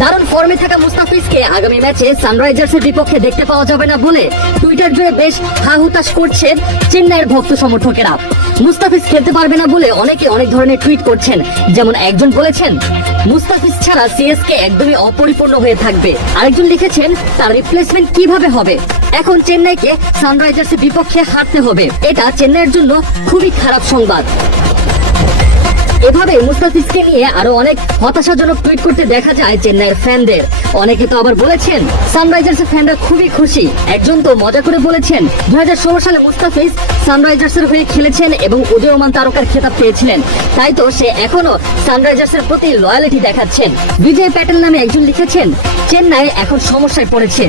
দারুণ ফর্মে থাকা মুস্তাফিজকে আগামী ম্যাচে সানরাইজার্সের বিপক্ষে দেখতে পাওয়া যাবে না বলে টুইটার জুড়ে বেশ হা-হুতাশ করছেন চেন্নাইয়ের ভক্ত সমর্থকেরা। মুস্তাফিজ খেলতে পারবে না বলে অনেকে অনেক ধরনের টুইট করছেন। যেমন একজন বলেছেন, মুস্তাফিজ ছাড়া সিএসকে একদমই অপরিপূর্ণ হয়ে থাকবে। আরেকজন লিখেছেন, তার রিপ্লেসমেন্ট কিভাবে হবে? এখন চেন্নাইকে সানরাইজার্সের বিপক্ষে হারতে হবে, এটা চেন্নাইয়ের জন্য খুবই খারাপ সংবাদ। এভাবে মুস্তাফিজকে নিয়ে আরো অনেক হতাশাজনক টুইট করতে দেখা যায় চেন্নাইয়ের ফ্যানদের। অনেকে তো আবার বলেছেন সানরাইজার্সের ফ্যানরা খুবই খুশি। একজন তো মজা করে বলেছেন, 2016 সালে মুস্তাফিজ সানরাইজার্সের হয়ে খেলেছেন এবং উদীয়মান তারকার খেতাব পেয়েছিলেন, তাই তো সে এখনো সানরাইজার্সের প্রতি লয়ালিটি দেখাচ্ছেন। বিজয় প্যাটেল নামে একজন লিখেছেন, চেন্নাই এখন সমস্যায় পড়েছে।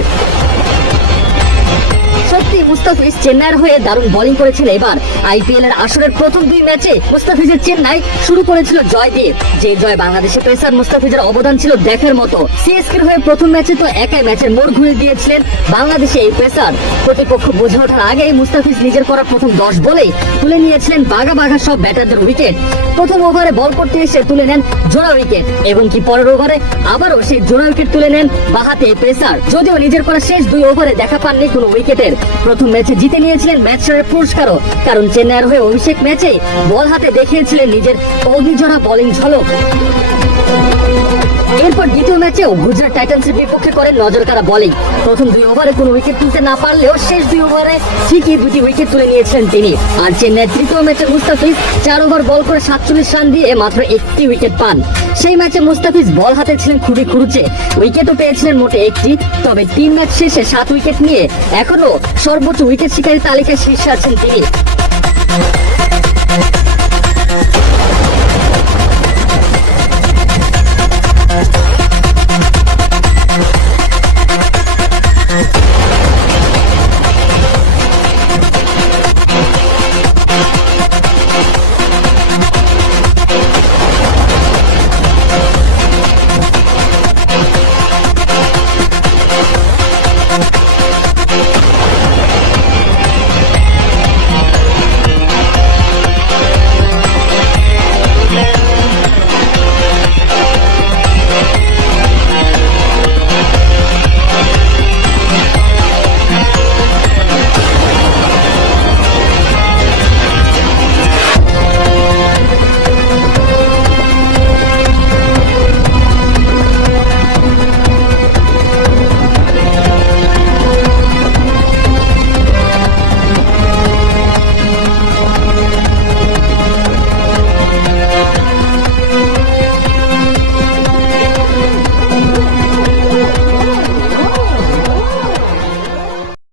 সত্যি মুস্তাফিজ চেন্নাইয়ের হয়ে দারুণ বোলিং করেছেন। এবার আইপিএল এর আসরের প্রথম 2 ম্যাচে মুস্তাফিজের চেন্নাই শুরু করেছিল জয় দিয়ে। যে জয় বাংলাদেশের পেসার মুস্তাফিজের অবদান ছিল দেখার মতো। সিএসকের হয়ে প্রথম ম্যাচে তো একাই ম্যাচের মোড় ঘুরে দিয়েছিলেন বাংলাদেশে এই পেসার। প্রতিপক্ষ বুঝে ওঠার আগেই মুস্তাফিজ নিজের করা প্রথম 10 বলেই তুলে নিয়েছিলেন বাঘা বাঘা সব ব্যাটারদের উইকেট। প্রথম ওভারে বল করতে এসে তুলে নেন জোড়া উইকেট, এবং কি পরের ওভারে আবারও সেই জোড়া উইকেট তুলে নেন বাহাতে পেসার। যদিও নিজের করা শেষ 2 ওভারে দেখা পাননি কোনো উইকেটের। প্রথম ম্যাচে জিতে নিয়েছিলেন ম্যাচ সেরার পুরস্কারও, কারণ চেন্নাইয়ের হয়ে অভিষেক ম্যাচে বল হাতে দেখিয়েছিলেন নিজের অগ্নিঝরা বোলিং ঝলক। এরপর দ্বিতীয় ম্যাচেও গুজরাট টাইটান্সের বিপক্ষে করেন নজরকাড়া বোলিং। প্রথম 2 ওভারে কোনো উইকেট তুলতে না পারলেও শেষ 2 ওভারে ঠিকই 2টি উইকেট তুলে নিয়েছিলেন তিনি। আর চেন্নাইয়ের তৃতীয় ম্যাচে মুস্তাফিজ 4 ওভার বল করে 47 রান দিয়ে মাত্র 1টি উইকেট পান। সেই ম্যাচে মুস্তাফিজ বল হাতে ছিলেন খুবই খুরুচে, উইকেটও পেয়েছিলেন মোটে 1টি। তবে 3 ম্যাচ শেষে 7 উইকেট নিয়ে এখনো সর্বোচ্চ উইকেট শিকারী তালিকায় শীর্ষে আছেন তিনি।